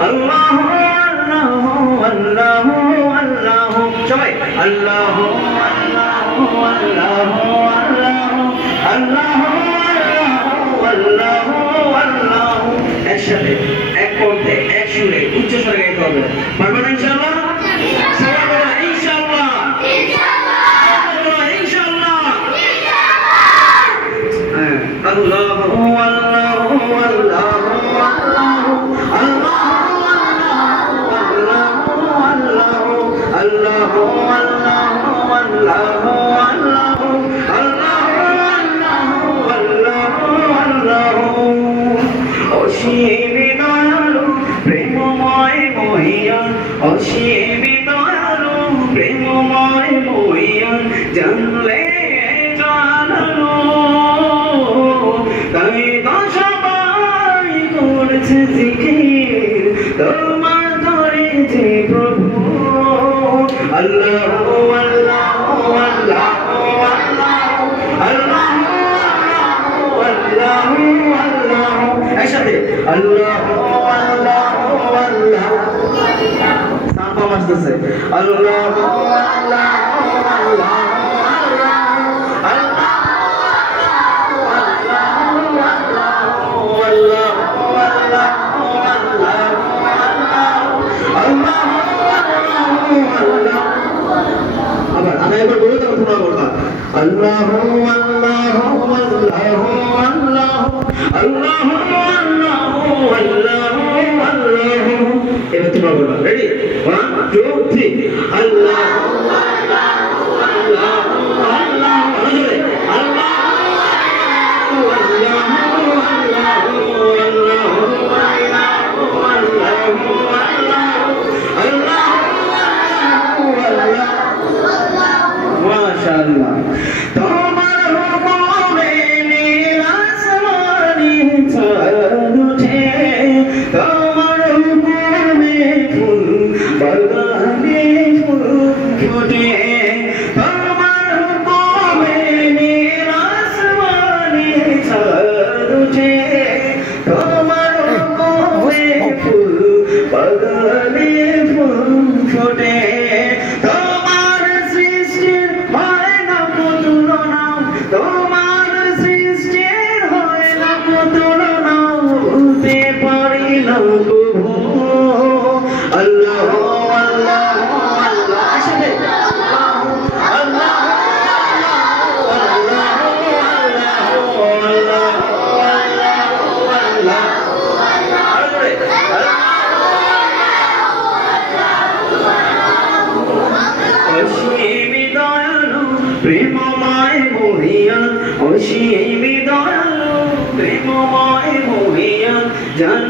আল্লাহ আল্লাহ আল্লাহ আল্লাহ সবাই আল্লাহ আল্লাহ আল্লাহ আল্লাহ আল্লাহ আল্লাহ আল্লাহ একসাথে এক কণ্ঠে এক সুরে উচ্চ স্বরে গাইতে হবে পারবেন ইনশাআল্লাহ সবাই বলো ইনশাআল্লাহ ইনশাআল্লাহ ইনশাআল্লাহ আল্লাহ আল্লাহ আল্লাহ জানলে জানালো তাই তো সবাই করছে জিকির তোমার ধরেছে প্রভু আল্লাহ আল্লাহ আল্লাহ আল্লাহ আল্লাহ আল্লাহ একসাথে আল্লাহ আল্লাহ আল্লাহ সাপা মাসতেছে আল্লাহ আল্লাহ আল্লাহ Allah Allah Allah Allah Allah এবার তোমরা বলবা রেডি 1 2 3 আল্লাহ আল্লাহ আল্লাহ আল্লাহ আল্লাহ মাশাআল্লাহ তোমার হুকুমে নীল আসমানে চাঁদ ওঠে তোমার হুকুমে ফুল বাগানে ফুল ফোটে তোমার হুকুমে নীল আসমানে চাঁদ ওঠে তোমার হুকুমে ফুল বাগানে ফুল ফোটে প্রেমময় মহিয়া অসীম দয়ালু প্রেমময় মহিয়া জান